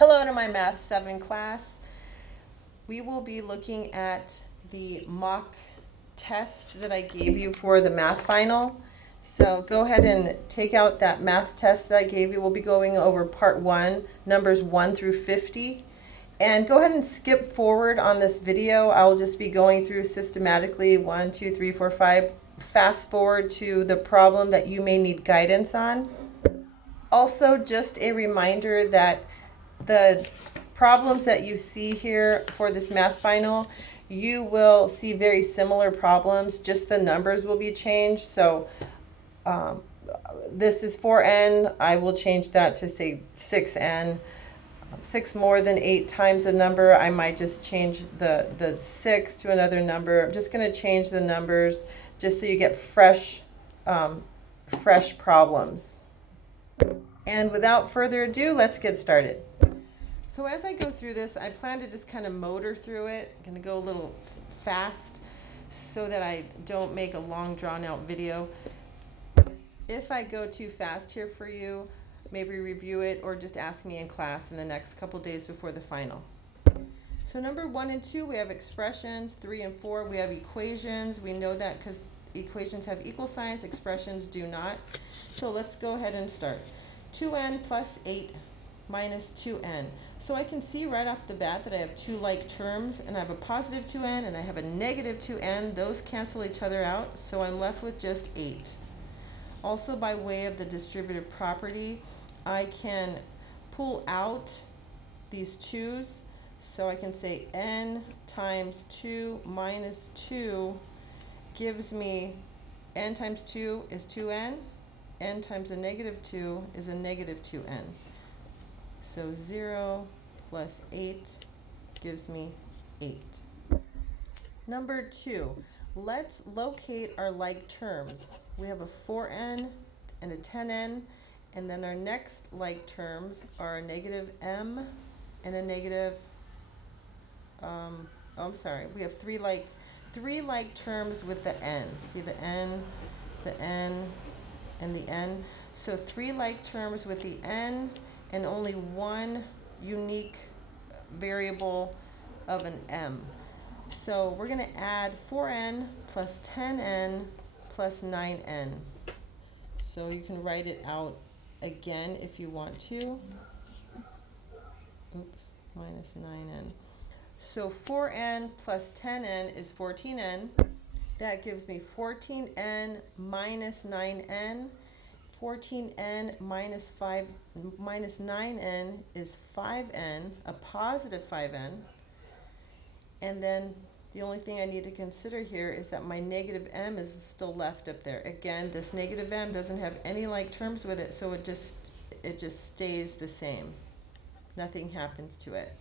Hello to my Math 7 class. We will be looking at the mock test that I gave you for the math final. So go ahead and take out that math test that I gave you. We'll be going over part 1, numbers 1 through 50. And go ahead and skip forward on this video. I'll just be going through systematically 1, 2, 3, 4, 5. Fast forward to the problem that you may need guidance on. Also, just a reminder that the problems that you see here for this math final, you will see very similar problems, just the numbers will be changed. So this is 4n, I will change that to say 6n. 6 more than 8 times a number, I might just change the 6 to another number. I'm just going to change the numbers just so you get fresh problems. And without further ado, let's get started. So as I go through this, I plan to just kind of motor through it. I'm going to go a little fast so that I don't make a long drawn out video. If I go too fast here for you, maybe review it or just ask me in class in the next couple days before the final. So number 1 and 2, we have expressions. 3 and 4, we have equations. We know that because equations have equal signs, expressions do not. So let's go ahead and start. 2n plus 8 minus 2n. So I can see right off the bat that I have two like terms, and I have a positive 2n and I have a negative 2n. Those cancel each other out, so I'm left with just 8. Also, by way of the distributive property, I can pull out these 2's, so I can say n times 2 minus 2 gives me n times 2 is 2n, n times a negative 2 is a negative 2n. So 0 plus 8 gives me 8. Number 2, let's locate our like terms. We have a 4n and a 10n, and then our next like terms are a negative m and a negative, we have three like terms with the n. See the n, and the n. So 3 like terms with the n, and only one unique variable of an m. So we're going to add 4n plus 10n plus 9n. So you can write it out again if you want to. Oops, minus 9n. So 4n plus 10n is 14n. That gives me 14n minus 9n. 14n minus 9n is 5n, a positive 5n. And then the only thing I need to consider here is that my negative m is still left up there. Again, this negative m doesn't have any like terms with it, so it just stays the same. Nothing happens to it.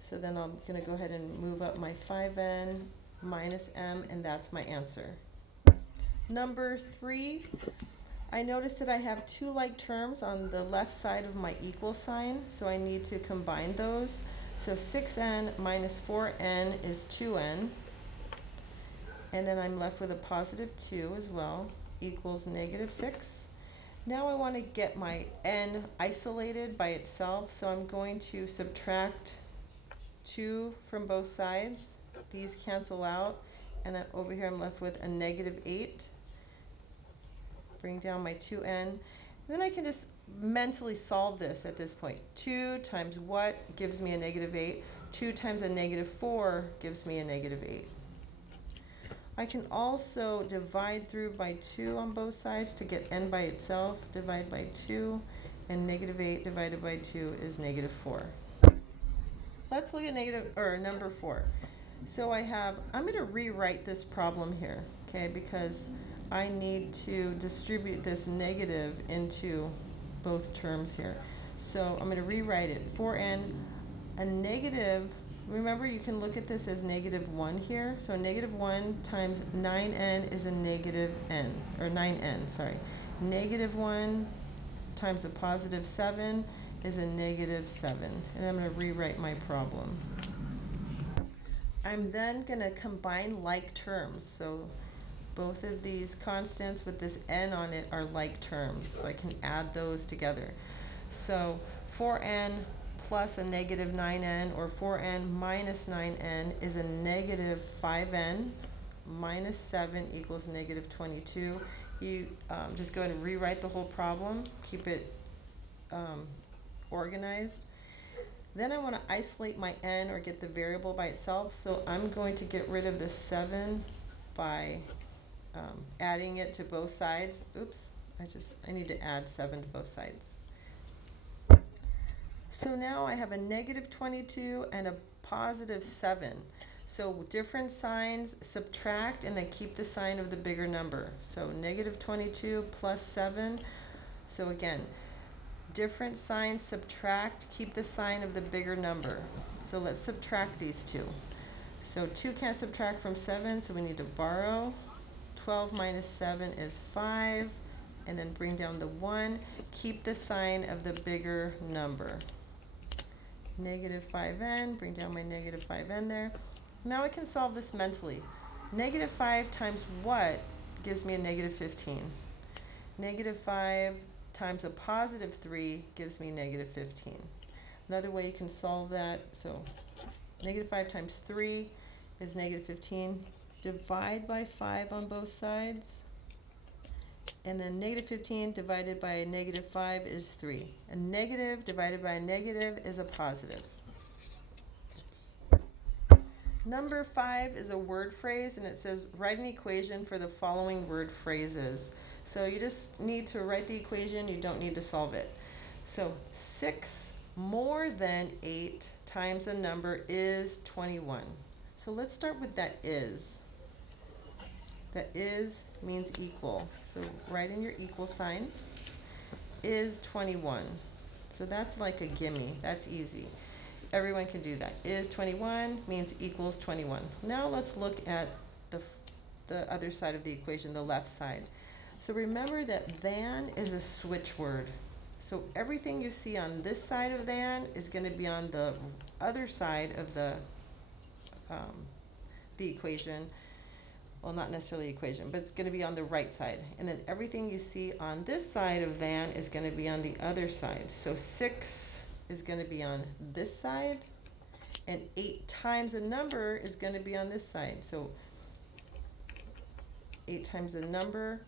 So then I'm going to go ahead and move up my 5n minus m, and that's my answer. Number 3, I notice that I have 2 like terms on the left side of my equal sign, so I need to combine those. So 6n minus 4n is 2n, and then I'm left with a positive 2 as well, equals negative 6. Now I want to get my n isolated by itself, so I'm going to subtract 2 from both sides. These cancel out, and over here I'm left with a negative 8. Bring down my 2n. And then I can just mentally solve this at this point. 2 times what gives me a negative 8? 2 times a negative 4 gives me a negative 8. I can also divide through by 2 on both sides to get n by itself. Divide by 2, and negative 8 divided by 2 is negative 4. Let's look at number 4. So I'm going to rewrite this problem here, okay, because I need to distribute this negative into both terms here. So I'm going to rewrite it. 4n, a negative, remember you can look at this as negative 1 here. So a negative 1 times 9n is a negative n, or 9n, sorry. Negative 1 times a positive 7 is a negative 7. And I'm going to rewrite my problem. I'm then going to combine like terms. So both of these constants with this n on it are like terms, so I can add those together. So 4n plus a negative 9n, or 4n minus 9n is a negative 5n minus 7 equals negative 22. You just go ahead and rewrite the whole problem, keep it organized. Then I want to isolate my n, or get the variable by itself, so I'm going to get rid of the 7 by adding it to both sides. Oops, I need to add 7 to both sides. So now I have a negative 22 and a positive 7. So different signs, subtract, and then keep the sign of the bigger number. So negative 22 plus 7. So again, different signs, subtract, keep the sign of the bigger number. So let's subtract these two. So 2 can't subtract from 7, so we need to borrow. 12 minus 7 is 5, and then bring down the 1. Keep the sign of the bigger number. Negative 5n, bring down my negative 5n there. Now I can solve this mentally. Negative 5 times what gives me a negative 15? Negative 5 times a positive 3 gives me negative 15. Another way you can solve that, so negative 5 times 3 is negative 15. Divide by 5 on both sides. And then negative 15 divided by a negative 5 is 3. A negative divided by a negative is a positive. Number 5 is a word phrase, and it says write an equation for the following word phrases. So you just need to write the equation, you don't need to solve it. So 6 more than 8 times a number is 21. So let's start with that is. That is means equal. So write in your equal sign. Is 21. So that's like a gimme. That's easy. Everyone can do that. Is 21 means equals 21. Now let's look at the other side of the equation, the left side. So remember that than is a switch word. So everything you see on this side of than is going to be on the other side of the equation. Well, not necessarily equation, but it's going to be on the right side. And then everything you see on this side of than is going to be on the other side. So 6 is going to be on this side, and 8 times a number is going to be on this side. So 8 times a number.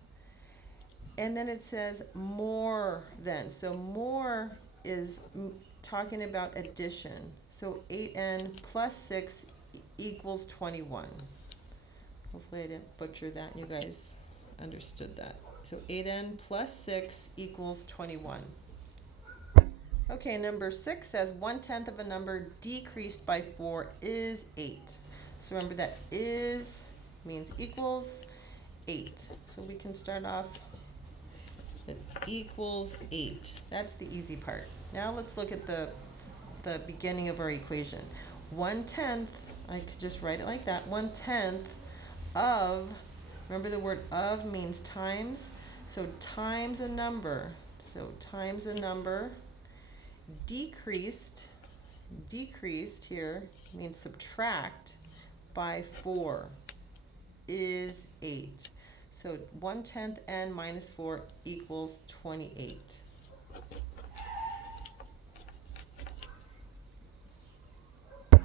And then it says more than. So more is talking about addition. So 8n plus 6 equals 21. Hopefully I didn't butcher that and you guys understood that. So 8n plus 6 equals 21. Okay, number 6 says 1/10 of a number decreased by 4 is 8. So remember that is means equals 8. So we can start off with equals 8. That's the easy part. Now let's look at the beginning of our equation. 1/10, I could just write it like that, 1/10 of, remember the word of means times, so times a number, decreased here means subtract by 4 is 8. So 1/10 n minus 4 equals 28.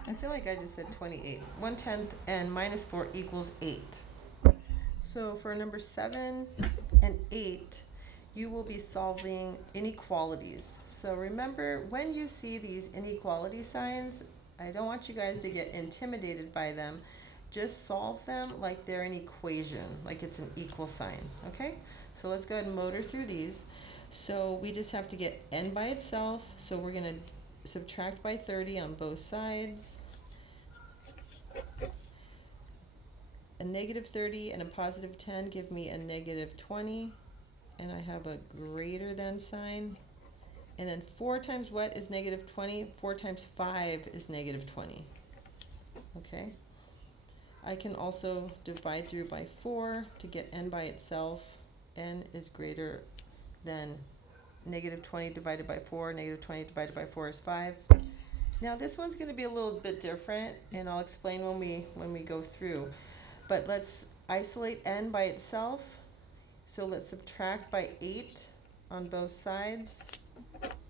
I feel like I just said 28. 1/10 n minus 4 equals 8. So for number 7 and 8, you will be solving inequalities. So remember, when you see these inequality signs, I don't want you guys to get intimidated by them. Just solve them like they're an equation, like it's an equal sign, okay? So let's go ahead and motor through these. So we just have to get n by itself, so we're going to subtract by 30 on both sides. A negative 30 and a positive 10 give me a negative 20, and I have a greater than sign. And then 4 times what is negative 20? 4 times 5 is negative 20. Okay? I can also divide through by 4 to get n by itself. N is greater than negative 20 divided by 4. Negative 20 divided by 4 is 5. Now this one's going to be a little bit different, and I'll explain when we go through. But let's isolate n by itself. So let's subtract by 8 on both sides.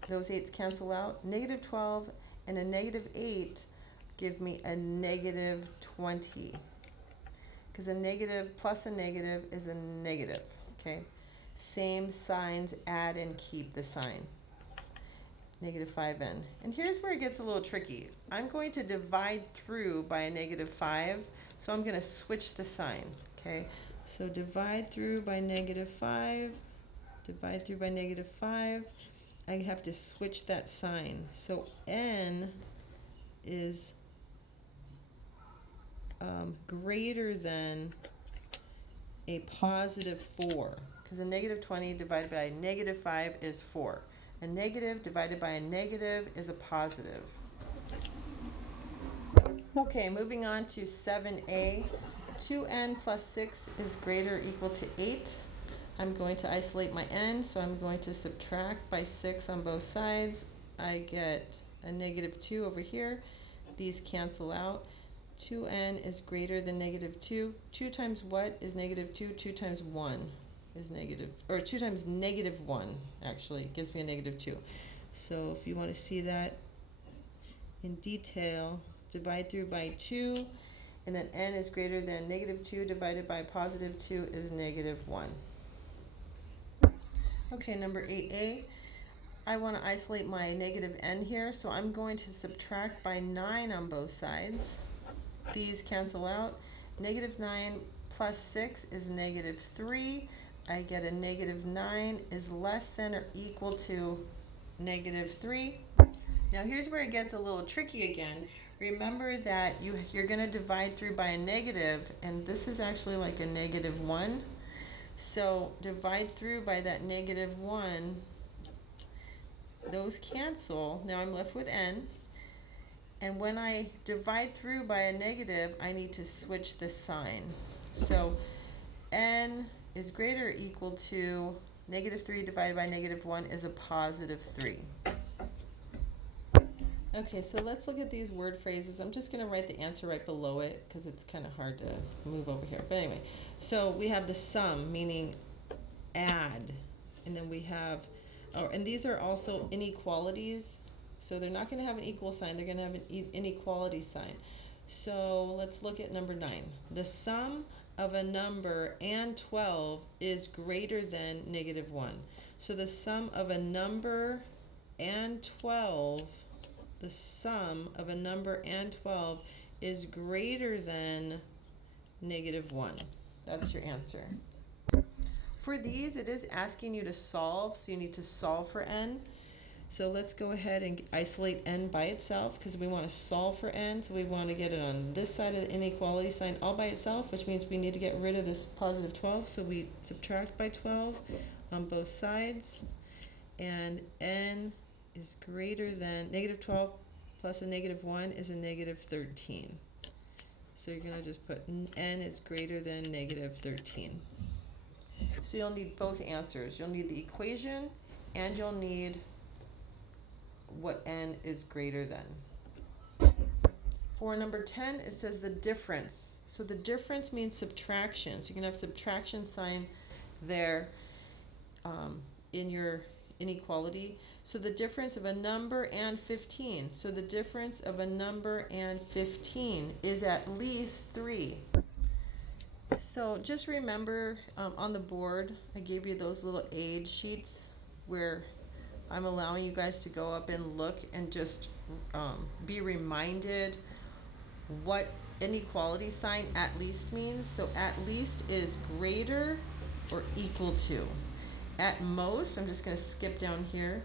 those 8's cancel out. Negative 12 and a negative 8 give me a negative 20. Because a negative plus a negative is a negative, okay? Same signs, add and keep the sign. Negative 5n. And here's where it gets a little tricky. I'm going to divide through by a negative 5, so I'm going to switch the sign, okay? So divide through by negative 5, divide through by negative 5. I have to switch that sign. So n is greater than a positive 4, because a negative 20 divided by a negative 5 is 4. A negative divided by a negative is a positive. Okay, moving on to 7a. 2n plus 6 is greater or equal to 8. I'm going to isolate my n, so I'm going to subtract by 6 on both sides. I get a negative 2 over here. These cancel out. 2n is greater than negative 2. 2 times what is negative 2? 2 times 1 is negative, or 2 times negative 1 actually gives me a negative 2. So if you want to see that in detail, divide through by 2, and then n is greater than negative 2 divided by positive 2 is negative 1. Okay, number 8a. I want to isolate my negative n here, so I'm going to subtract by 9 on both sides. These cancel out. Negative 9 plus 6 is negative 3. I get a negative 9 is less than or equal to negative 3. Now here's where it gets a little tricky again. Remember that you're going to divide through by a negative, and this is actually like a negative 1. So divide through by that negative 1. Those cancel. Now I'm left with n. And when I divide through by a negative, I need to switch the sign. So n is greater or equal to negative 3 divided by negative 1 is a positive 3. Okay, so let's look at these word phrases. I'm just going to write the answer right below it because it's kind of hard to move over here. But anyway, so we have the sum, meaning add. And then we have, and these are also inequalities. So they're not going to have an equal sign. They're going to have an inequality sign. So let's look at number 9. The sum of a number and 12 is greater than negative 1. So the sum of a number and 12, the sum of a number and 12 is greater than negative 1. That's your answer. For these, it is asking you to solve, so you need to solve for n. So let's go ahead and isolate n by itself because we want to solve for n. So we want to get it on this side of the inequality sign all by itself, which means we need to get rid of this positive 12. So we subtract by 12 on both sides. And n is greater than negative 12 plus a negative 1 is a negative 13. So you're going to just put n is greater than negative 13. So you'll need both answers. You'll need the equation and you'll need what n is greater than. For number 10, it says the difference. So the difference means subtraction. So you can have subtraction sign there in your inequality. So the difference of a number and 15. So the difference of a number and 15 is at least 3. So just remember on the board, I gave you those little aid sheets where I'm allowing you guys to go up and look and just be reminded what inequality sign at least means. So at least is greater or equal to. At most, I'm just going to skip down here.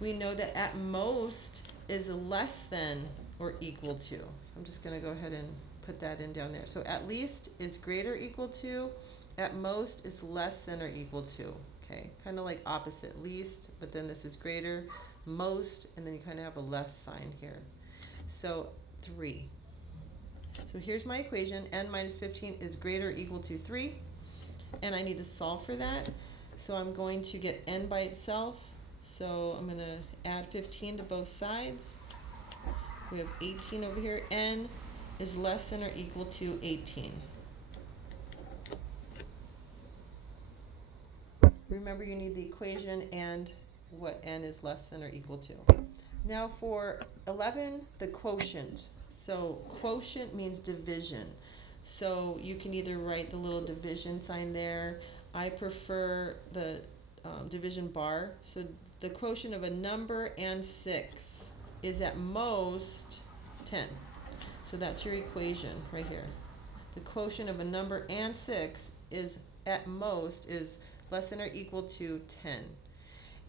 We know that at most is less than or equal to. I'm just going to go ahead and put that in down there. So at least is greater or equal to. At most is less than or equal to. Okay, kind of like opposite, least, but then this is greater, most, and then you kind of have a less sign here. So 3. So here's my equation. N minus 15 is greater or equal to 3. And I need to solve for that. So I'm going to get n by itself. So I'm going to add 15 to both sides. We have 18 over here. N is less than or equal to 18. Remember, you need the equation and what n is less than or equal to. Now for 11, the quotient. So quotient means division. So you can either write the little division sign there. I prefer the division bar. So the quotient of a number and 6 is at most 10. So that's your equation right here. The quotient of a number and 6 is at most is less than or equal to 10.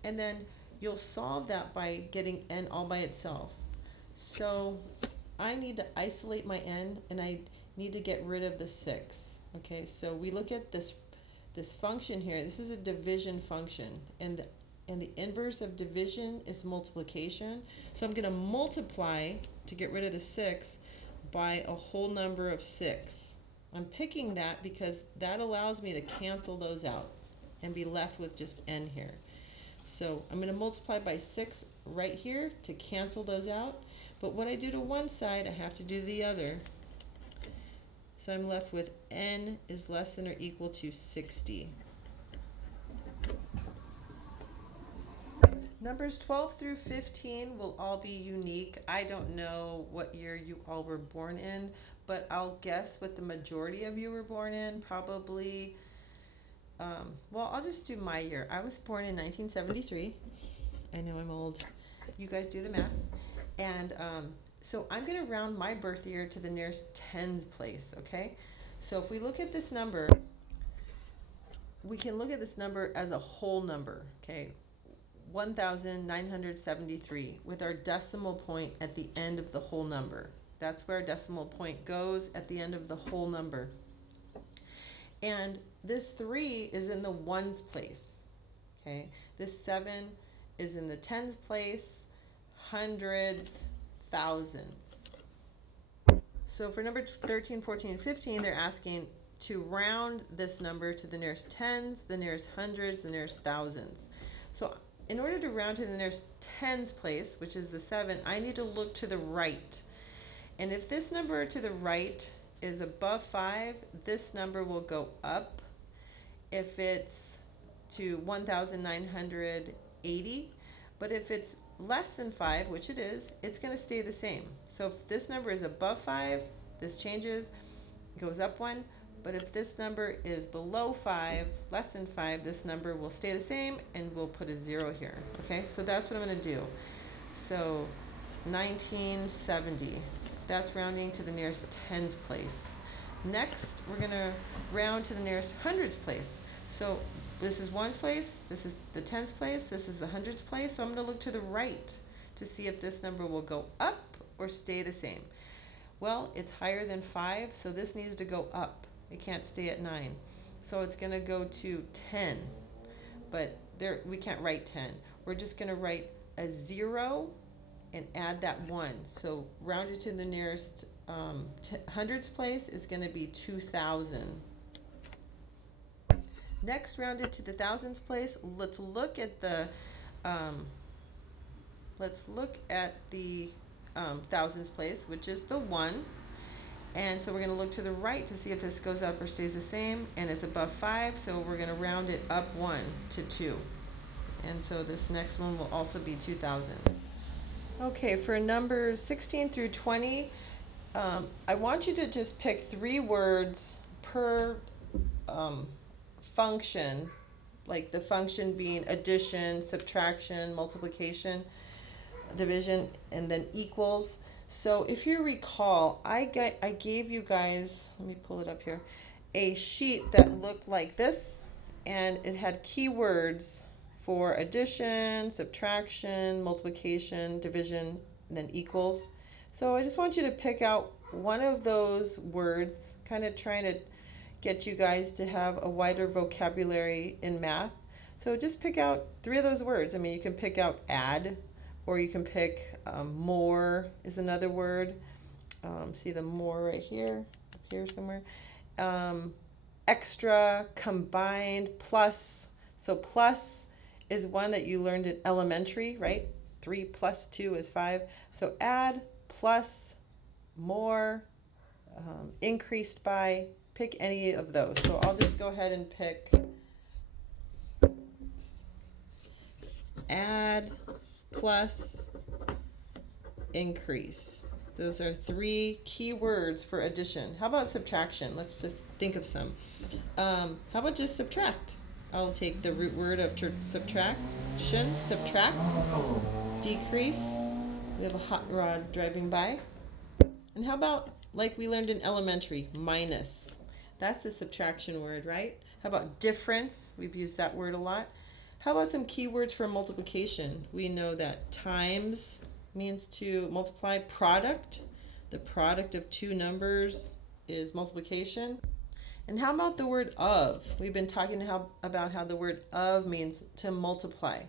And then you'll solve that by getting n all by itself. So I need to isolate my n, and I need to get rid of the 6. Okay, so we look at this function here. This is a division function, and the inverse of division is multiplication. So I'm going to multiply to get rid of the 6 by a whole number of 6. I'm picking that because that allows me to cancel those out and be left with just n here. So I'm going to multiply by 6 right here to cancel those out. But what I do to one side, I have to do to the other. So I'm left with n is less than or equal to 60. Numbers 12 through 15 will all be unique. I don't know what year you all were born in, but I'll guess what the majority of you were born in. Probably, well, I'll just do my year. I was born in 1973. I know I'm old. You guys do the math. And so I'm going to round my birth year to the nearest tens place, okay? So if we look at this number, we can look at this number as a whole number, okay? 1,973 with our decimal point at the end of the whole number. That's where our decimal point goes at the end of the whole number. And this 3 is in the ones place, okay? This 7 is in the tens place, hundreds, thousands. So for number 13, 14, and 15, they're asking to round this number to the nearest tens, the nearest hundreds, the nearest thousands. So in order to round to the nearest tens place, which is the 7, I need to look to the right. And if this number to the right is above 5, this number will go up. If it's to 1,980, but if it's less than 5, which it is, it's going to stay the same. So if this number is above 5, this changes, goes up 1. But if this number is below 5, less than 5, this number will stay the same, and we'll put a 0 here. Okay, so that's what I'm going to do. So 1970, that's rounding to the nearest tens place. Next, we're going to round to the nearest hundreds place. So this is ones place, this is the tens place, this is the hundreds place. So I'm going to look to the right to see if this number will go up or stay the same. Well, it's higher than 5, so this needs to go up. It can't stay at 9. So it's going to go to 10. But there we can't write 10. We're just going to write a 0 and add that 1. So rounded to the nearest hundreds place is going to be 2,000. Next, rounded to the thousands place, let's look at the thousands place, which is the 1. And so we're going to look to the right to see if this goes up or stays the same, and it's above 5, so we're going to round it up 1 to 2. And so this next one will also be 2,000. Okay, for numbers 16 through 20, I want you to just pick 3 words per function, like the function being addition, subtraction, multiplication, division, and then equals. So if you recall, I gave you guys, let me pull it up here, a sheet that looked like this, and it had keywords for addition, subtraction, multiplication, division, and then equals. So I just want you to pick out one of those words, kind of trying to get you guys to have a wider vocabulary in math. So just pick out 3 of those words. I mean, you can pick out add, or you can pick more is another word. See the more right here, up here somewhere. Extra, combined, plus. So plus is one that you learned in elementary, right? 3 plus 2 is 5. So add, plus, more, increased by, pick any of those. So I'll just go ahead and pick add, plus, increase. Those are 3 key words for addition. How about subtraction? Let's just think of some. How about just subtract? I'll take the root word of subtraction, subtract, decrease. We have a hot rod driving by. And how about, like we learned in elementary, minus? That's a subtraction word, right? How about difference? We've used that word a lot. How about some keywords for multiplication? We know that times means to multiply. Product, the product of 2 numbers is multiplication. And how about the word of? We've been talking about how the word of means to multiply.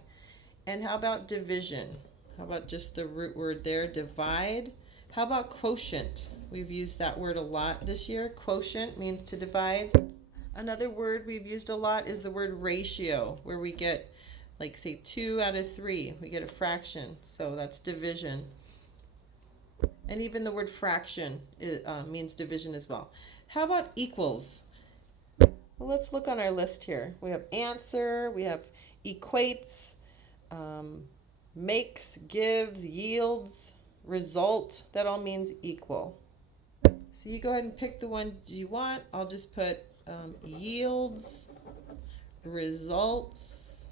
And how about division? How about just the root word there, divide? How about quotient? We've used that word a lot this year. Quotient means to divide. Another word we've used a lot is the word ratio, where we get, like, say 2 out of 3. We get a fraction, so that's division. And even the word fraction means division as well. How about equals? Well, let's look on our list here. We have answer, we have equates, makes, gives, yields, result. That all means equal. So you go ahead and pick the one you want. I'll just put yields, results,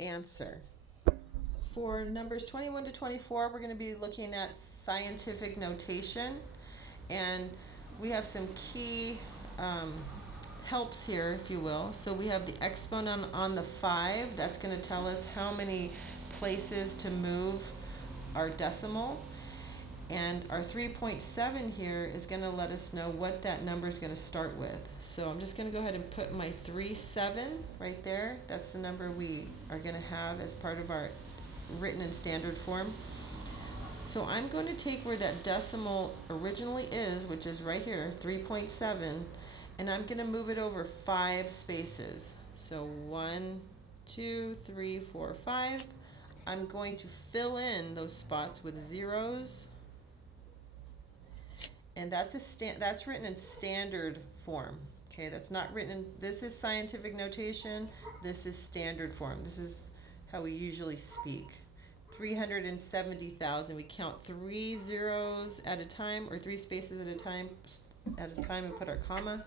answer. For numbers 21 to 24, we're going to be looking at scientific notation. And we have some key helps here, if you will. So we have the exponent on the 5. That's going to tell us how many places to move our decimal. And our 3.7 here is going to let us know what that number is going to start with. So I'm just going to go ahead and put my 3.7 right there. That's the number we are going to have as part of our written in standard form. So I'm going to take where that decimal originally is, which is right here, 3.7, and I'm going to move it over 5 spaces. So 1, 2, 3, 4, 5. I'm going to fill in those spots with zeros, and that's written in standard form. Okay, that's not written in, this is scientific notation, this is standard form. This is how we usually speak. 370,000. We count 3 zeros at a time, or 3 spaces at a time and put our comma.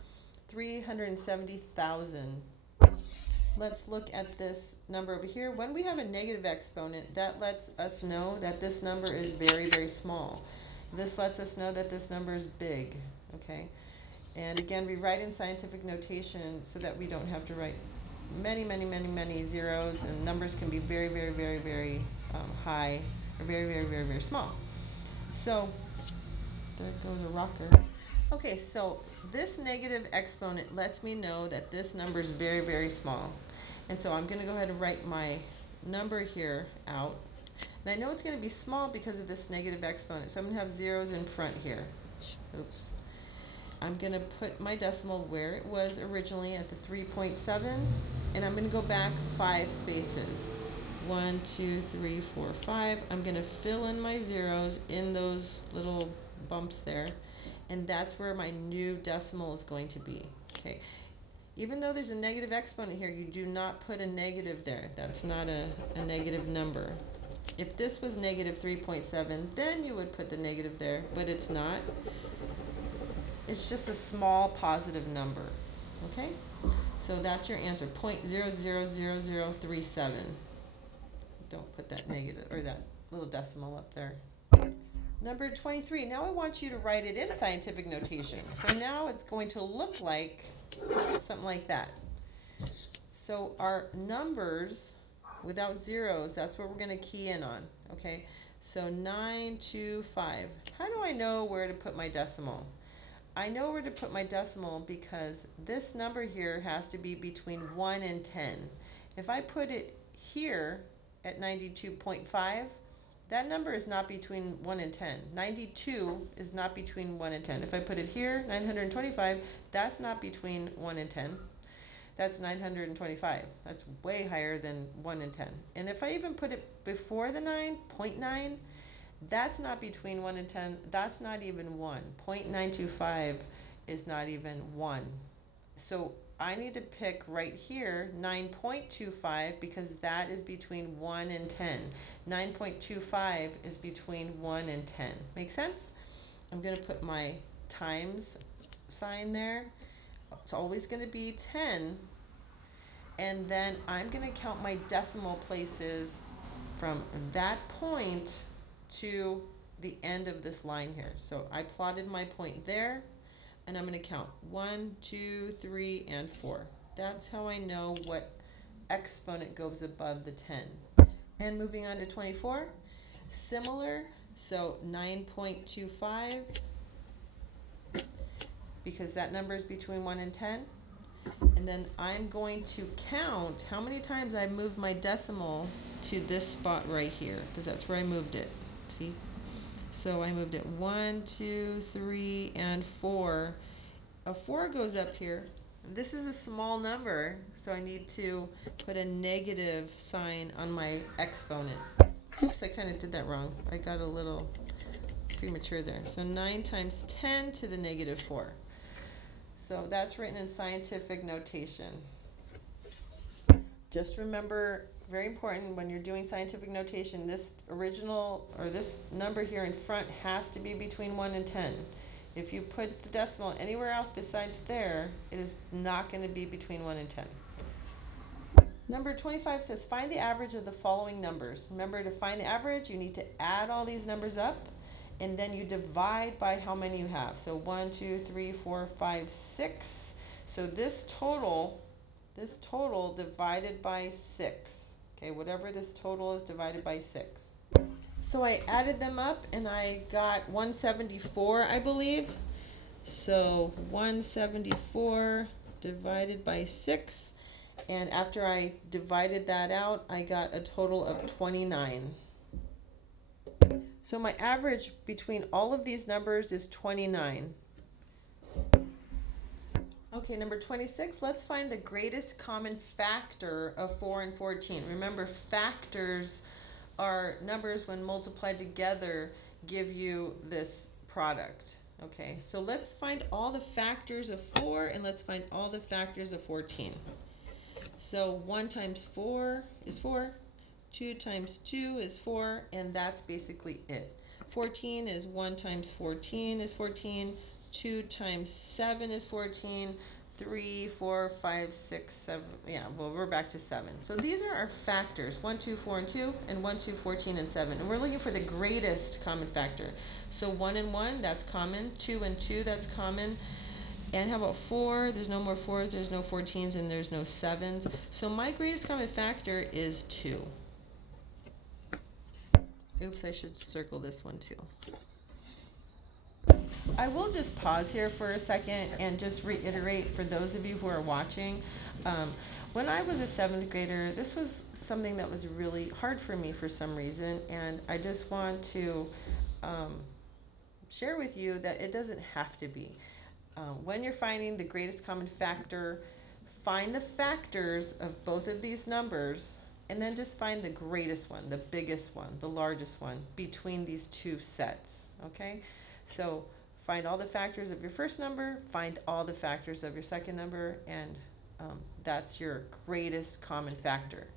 370,000. Let's look at this number over here. When we have a negative exponent, that lets us know that this number is very, very small. This lets us know that this number is big, okay? And again, we write in scientific notation so that we don't have to write many, many, many, many zeros, and numbers can be very, very, very, very high, or very, very, very, very small. So, there goes a rocker. Okay, so this negative exponent lets me know that this number is very, very small. And so I'm going to go ahead and write my number here out. And I know it's going to be small because of this negative exponent, so I'm going to have zeros in front here. Oops. I'm going to put my decimal where it was originally at the 3.7, and I'm going to go back 5 spaces. 1, 2, 3, 4, 5. I'm going to fill in my zeros in those little bumps there, and that's where my new decimal is going to be. Okay. Even though there's a negative exponent here, you do not put a negative there. That's not a negative number. If this was negative 3.7, then you would put the negative there, but it's not. It's just a small positive number. Okay? So that's your answer, 0.000037. Don't put that negative or that little decimal up there. Number 23. Now I want you to write it in scientific notation. So now it's going to look like something like that. So our numbers without zeros, that's what we're going to key in on. Okay? So 925. How do I know where to put my decimal? I know where to put my decimal because this number here has to be between 1 and 10. If I put it here at 92.5, that number is not between 1 and 10. 92 is not between 1 and 10. If I put it here, 925, that's not between 1 and 10. That's 925. That's way higher than 1 and 10. And if I even put it before the 9, 0.9, that's not between 1 and 10. That's not even 1. 0.925 is not even 1. So I need to pick right here 9.25 because that is between 1 and 10. 9.25 is between 1 and 10. Make sense? I'm going to put my times sign there. It's always going to be 10. And then I'm going to count my decimal places from that point to the end of this line here. So I plotted my point there, and I'm going to count 1, 2, 3, and 4. That's how I know what exponent goes above the 10. And moving on to 24, similar. So 9.25, because that number is between 1 and 10. And then I'm going to count how many times I moved my decimal to this spot right here, because that's where I moved it. See? So I moved it 1, 2, 3, and 4. A 4 goes up here. This is a small number, so I need to put a negative sign on my exponent. Oops, I kind of did that wrong. I got a little premature there. So 9 times 10 to the negative 4. So that's written in scientific notation. Just remember, very important when you're doing scientific notation, this original or this number here in front has to be between 1 and 10. If you put the decimal anywhere else besides there, it is not going to be between 1 and 10. Number 25 says, find the average of the following numbers. Remember, to find the average, you need to add all these numbers up, and then you divide by how many you have. So 1, 2, 3, 4, 5, 6. So this total divided by 6. Okay, whatever this total is divided by 6. So I added them up and I got 174, I believe. So 174 divided by 6. And after I divided that out, I got a total of 29. So my average between all of these numbers is 29. Okay, number 26, let's find the greatest common factor of 4 and 14. Remember, factors are numbers when multiplied together give you this product. Okay, so let's find all the factors of 4 and let's find all the factors of 14. So 1 times 4 is 4, 2 times 2 is 4, and that's basically it. 14 is 1 times 14 is 14, 2 times 7 is 14, 3, 4, 5, 6, 7, yeah, well, we're back to 7. So these are our factors, 1, 2, 4, and 2, and 1, 2, 14, and 7. And we're looking for the greatest common factor. So 1 and 1, that's common. 2 and 2, that's common. And how about 4? There's no more 4s, there's no 14s, and there's no 7s. So my greatest common factor is 2. Oops, I should circle this one too. I will just pause here for a second and just reiterate for those of you who are watching. When I was a 7th grader, this was something that was really hard for me for some reason, and I just want to share with you that it doesn't have to be. When you're finding the greatest common factor, find the factors of both of these numbers, and then just find the greatest one, the biggest one, the largest one between these two sets, okay? So find all the factors of your first number, find all the factors of your second number, and that's your greatest common factor.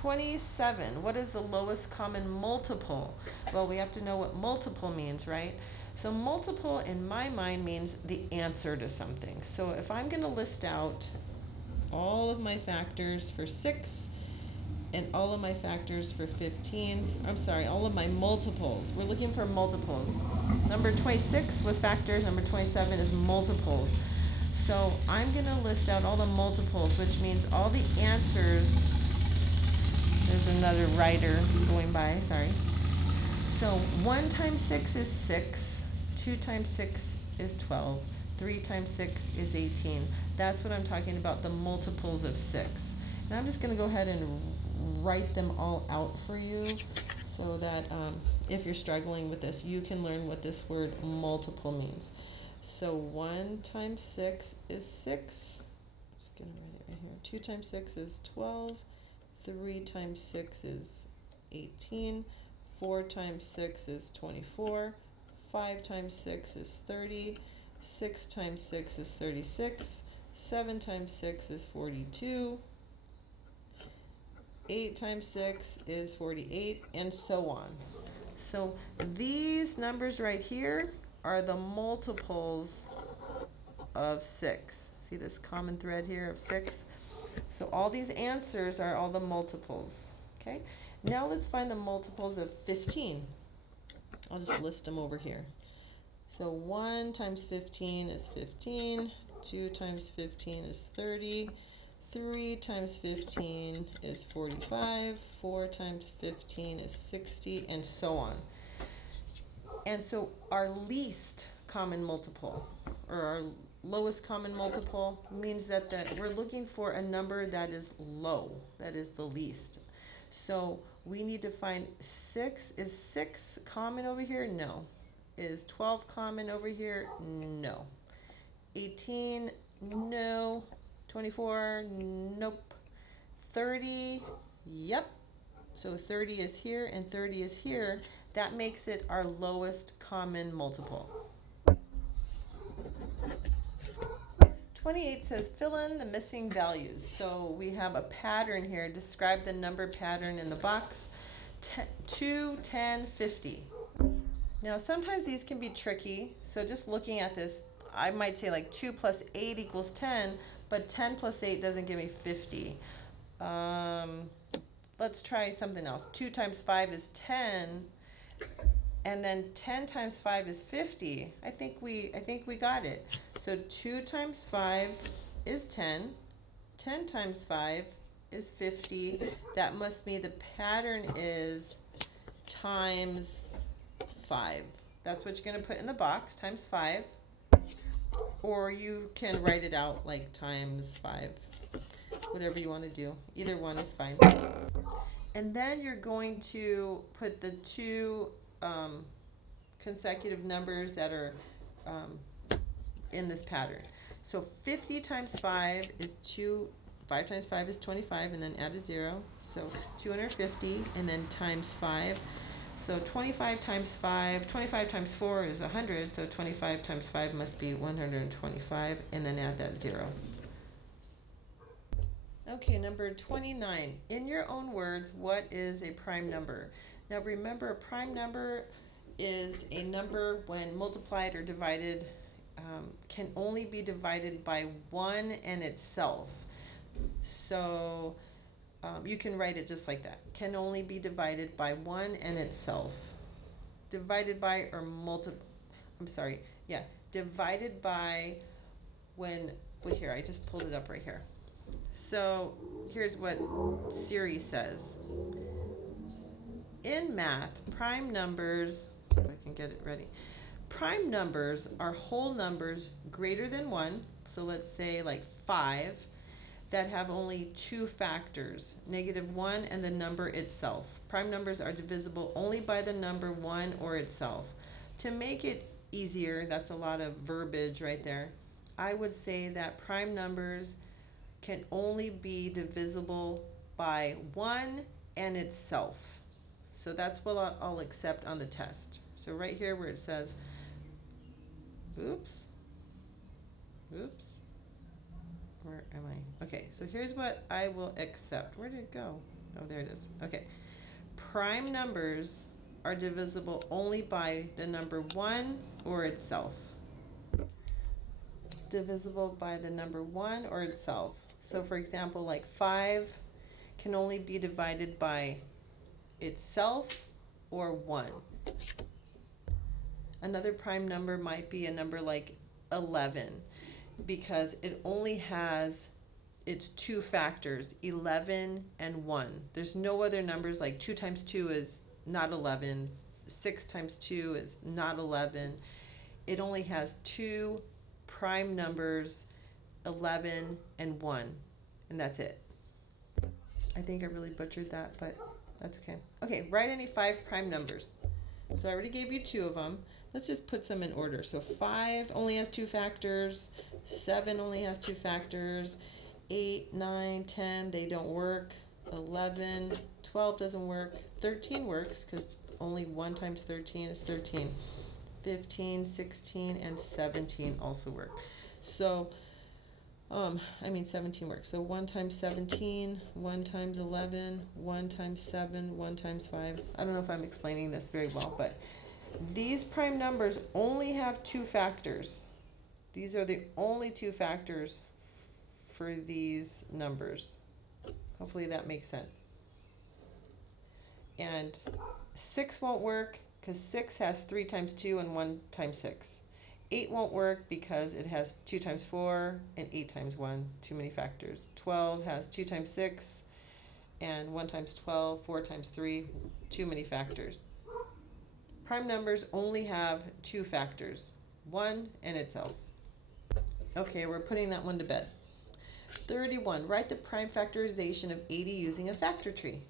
27, what is the lowest common multiple? Well, we have to know what multiple means, right? So multiple in my mind means the answer to something. So if I'm going to list out all of my factors for 6 and all of my factors for 15, all of my multiples. We're looking for multiples. Number 26 was factors, number 27 is multiples. So I'm going to list out all the multiples, which means all the answers. There's another writer going by, sorry. So 1 times 6 is 6, 2 times 6 is 12, 3 times 6 is 18. That's what I'm talking about, the multiples of 6. And I'm just going to go ahead and write them all out for you so that if you're struggling with this, you can learn what this word multiple means. So 1 times 6 is 6. I'm just going to write it right here. 2 times 6 is 12. 3 times 6 is 18. 4 times 6 is 24. 5 times 6 is 30. 6 times 6 is 36. 7 times 6 is 42. 8 times 6 is 48, and so on. So these numbers right here are the multiples of 6. See this common thread here of 6? So all these answers are all the multiples. Okay, now let's find the multiples of 15. I'll just list them over here. So 1 times 15 is 15, 2 times 15 is 30, 3 times 15 is 45, 4 times 15 is 60, and so on. And so our least common multiple, or our lowest common multiple, means that we're looking for a number that is low, that is the least. So we need to find 6. Is 6 common over here? No. Is 12 common over here? No. 18? No. 24? Nope. 30? Yep. So 30 is here and 30 is here. That makes it our lowest common multiple. 28 says fill in the missing values. So we have a pattern here. Describe the number pattern in the box. 2, 10, 50. Now sometimes these can be tricky. So just looking at this, I might say like 2 plus 8 equals 10, but 10 plus 8 doesn't give me 50. Let's try something else. 2 times 5 is 10. And then 10 times 5 is 50. I think we got it. So 2 times 5 is 10. 10 times 5 is 50. That must mean the pattern is times 5. That's what you're going to put in the box, times 5. Or you can write it out like times 5. Whatever you want to do. Either one is fine. And then you're going to put the two consecutive numbers that are in this pattern. So 50 times 5 is 2, 5 times 5 is 25, and then add a 0. So 250, and then times 5. So 25 times 5, 25 times 4 is 100, so 25 times 5 must be 125, and then add that 0. Okay, number 29. In your own words, what is a prime number? Now remember, a prime number is a number when multiplied or divided can only be divided by 1 and itself. So you can write it just like that. Can only be divided by 1 and itself. Divided by or divided by when, here, I just pulled it up right here. So here's what Siri says. In math, prime numbers, let's see if I can get it ready. Prime numbers are whole numbers greater than 1, so let's say like 5, that have only 2 factors, -1 and the number itself. Prime numbers are divisible only by the number 1 or itself. To make it easier, that's a lot of verbiage right there, I would say that prime numbers can only be divisible by 1 and itself. So that's what I'll accept on the test. So right here where it says, oops, where am I? Okay, so here's what I will accept. Where did it go? Oh, there it is. Okay, prime numbers are divisible only by the number 1 or itself. Divisible by the number 1 or itself. So for example, like 5 can only be divided by itself or 1. Another prime number might be a number like 11, because it only has its 2 factors, 11 and 1. There's no other numbers, like 2 times 2 is not 11, 6 times 2 is not 11. It only has 2 prime numbers, 11 and 1, and that's it. I think I really butchered that, but that's okay. Okay, write any 5 prime numbers. So I already gave you 2 of them. Let's just put some in order. So 5 only has 2 factors, 7 only has 2 factors, 8, 9, 10, they don't work, 11, 12 doesn't work, 13 works because only 1 times 13 is 13. 15, 16, and 17 also work. So I mean 17 works. So 1 times 17, 1 times 11, 1 times 7, 1 times 5. I don't know if I'm explaining this very well, but these prime numbers only have two factors. These are the only two factors for these numbers. Hopefully that makes sense. And 6 won't work because 6 has 3 times 2 and 1 times 6. 8 won't work because it has 2 times 4 and 8 times 1, too many factors. 12 has 2 times 6 and 1 times 12, 4 times 3, too many factors. Prime numbers only have two factors, 1 and itself. Okay, we're putting that one to bed. 31, write the prime factorization of 80 using a factor tree.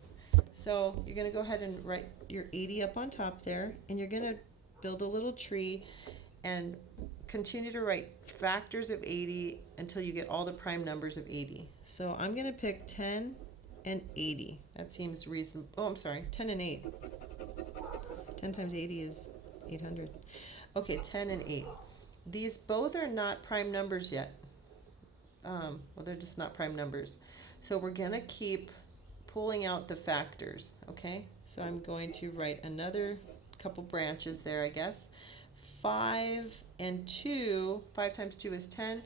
So you're going to go ahead and write your 80 up on top there, and you're going to build a little tree and continue to write factors of 80 until you get all the prime numbers of 80. So I'm going to pick 10 and 80. That seems reasonable. Oh, I'm sorry, 10 and 8. 10 times 80 is 800. Okay, 10 and 8. These both are not prime numbers yet. Well, they're just not prime numbers. So we're going to keep pulling out the factors, okay? So I'm going to write another couple branches there, I guess. 5 and 2, 5 times 2 is 10,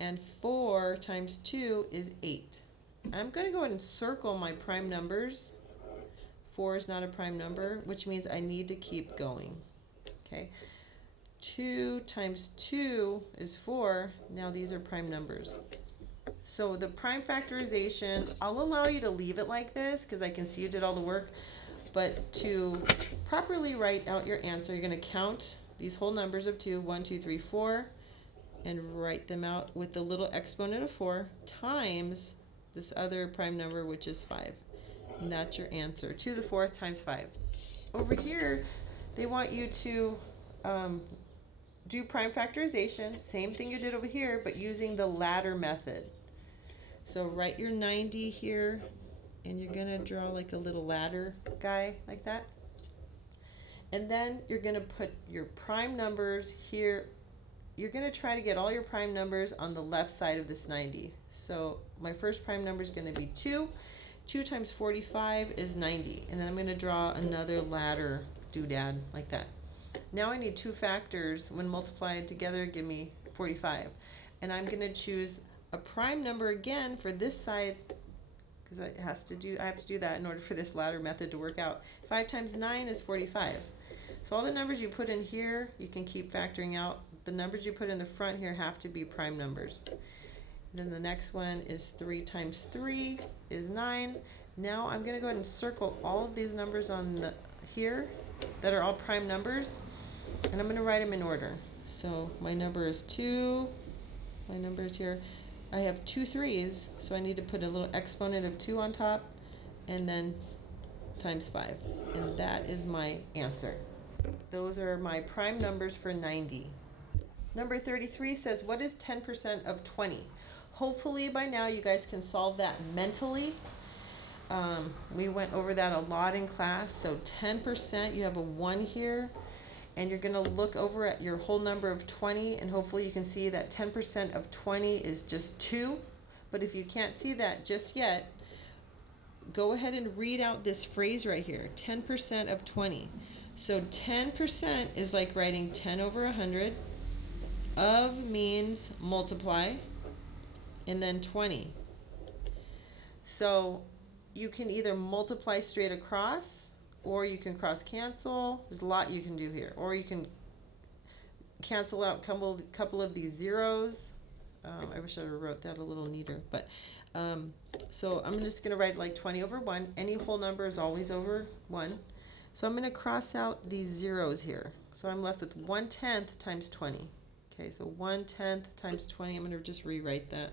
and 4 times 2 is 8. I'm going to go ahead and circle my prime numbers. 4 is not a prime number, which means I need to keep going, okay? 2 times 2 is 4. Now these are prime numbers. So the prime factorization, I'll allow you to leave it like this because I can see you did all the work. But to properly write out your answer, you're going to count these whole numbers of 2, 1, 2, 3, 4, and write them out with the little exponent of 4 times this other prime number, which is 5. And that's your answer, 2 to the 4th times 5. Over here, they want you to do prime factorization, same thing you did over here, but using the ladder method. So write your 90 here, and you're going to draw like a little ladder guy like that. And then you're going to put your prime numbers here. You're going to try to get all your prime numbers on the left side of this 90. So my first prime number is going to be 2. 2 times 45 is 90. And then I'm going to draw another ladder doodad like that. Now I need two factors. When multiplied together, give me 45. And I'm going to choose a prime number again for this side because I have to do that in order for this ladder method to work out. 5 times 9 is 45. So all the numbers you put in here, you can keep factoring out. The numbers you put in the front here have to be prime numbers. Then the next one is 3 times 3 is 9. Now I'm going to go ahead and circle all of these numbers on the here that are all prime numbers, and I'm going to write them in order. So my number is 2. My number is here. I have 2 3s, so I need to put a little exponent of 2 on top, and then times 5. And that is my answer. Those are my prime numbers for 90. Number 33 says, what is 10% of 20? Hopefully by now you guys can solve that mentally. We went over that a lot in class. So 10%, you have a 1 here, and you're going to look over at your whole number of 20, and hopefully you can see that 10% of 20 is just 2. But if you can't see that just yet, go ahead and read out this phrase right here, 10% of 20. So 10% is like writing 10 over 100. Of means multiply, and then 20. So you can either multiply straight across, or you can cross cancel. There's a lot you can do here. Or you can cancel out a couple of these zeros. I wish I wrote that a little neater. But so I'm just going to write like 20 over 1. Any whole number is always over 1. So I'm going to cross out these zeros here. So I'm left with 1/10 times 20. Okay, so 1/10 times 20. I'm going to just rewrite that.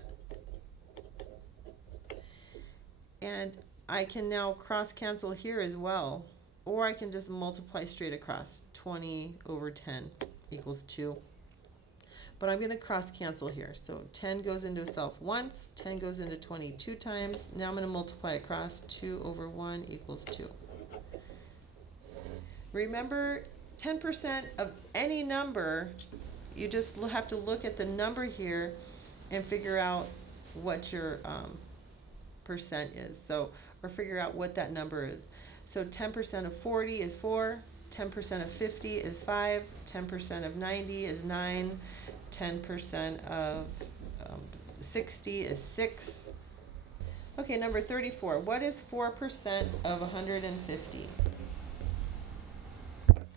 And I can now cross cancel here as well. Or I can just multiply straight across. 20 over 10 equals 2. But I'm going to cross cancel here. So 10 goes into itself once. 10 goes into 20 2 times. Now I'm going to multiply across. 2 over 1 equals 2. Remember, 10% of any number, you just have to look at the number here and figure out what your percent is. So, or figure out what that number is. So 10% of 40 is 4, 10% of 50 is 5, 10% of 90 is 9, 10% of 60 is 6. Okay, number 34. What is 4% of 150?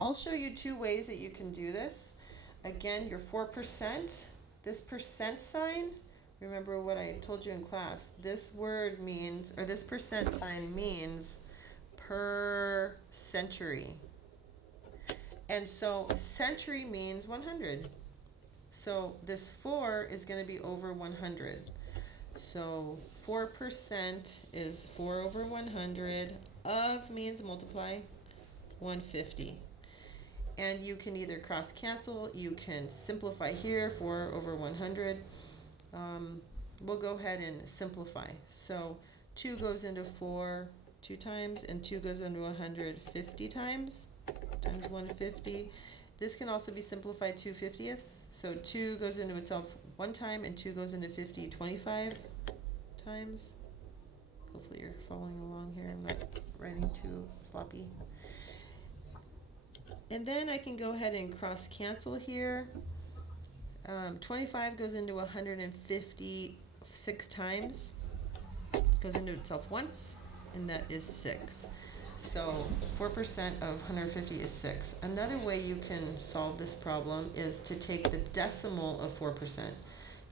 I'll show you two ways that you can do this. Again, your 4%, this percent sign, remember what I told you in class. This word means, or this percent sign means per century. And so a century means 100. So this 4 is going to be over 100. So 4% is 4 over 100. Of means multiply 150. And you can either cross cancel, you can simplify here, 4 over 100. We'll go ahead and simplify. So 2 goes into 4 2 times, and 2 goes into 150 times 150. This can also be simplified 2/50ths. So 2 goes into itself 1 time, and 2 goes into 50 25 times. Hopefully you're following along here. I'm not writing too sloppy. And then I can go ahead and cross cancel here. 25 goes into 156 times. Goes into itself once, and that is 6. So 4% of 150 is 6. Another way you can solve this problem is to take the decimal of 4%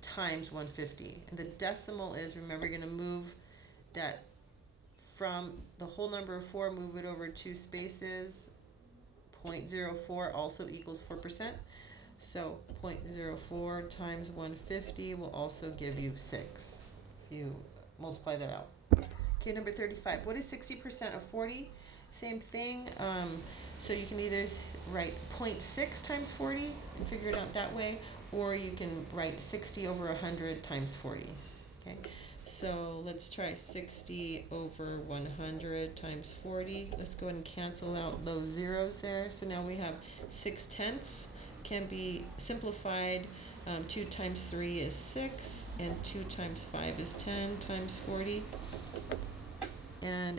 times 150. And the decimal is, remember, you're going to move that from the whole number of 4, move it over 2 spaces. 0.04 also equals 4%. So 0.04 times 150 will also give you 6. If you multiply that out. Okay, number 35. What is 60% of 40? Same thing. So you can either write 0.6 times 40 and figure it out that way, or you can write 60 over 100 times 40. Okay, so let's try 60 over 100 times 40. Let's go ahead and cancel out those zeros there. So now we have 6/10 can be simplified. 2 times 3 is 6, and 2 times 5 is 10 times 40. And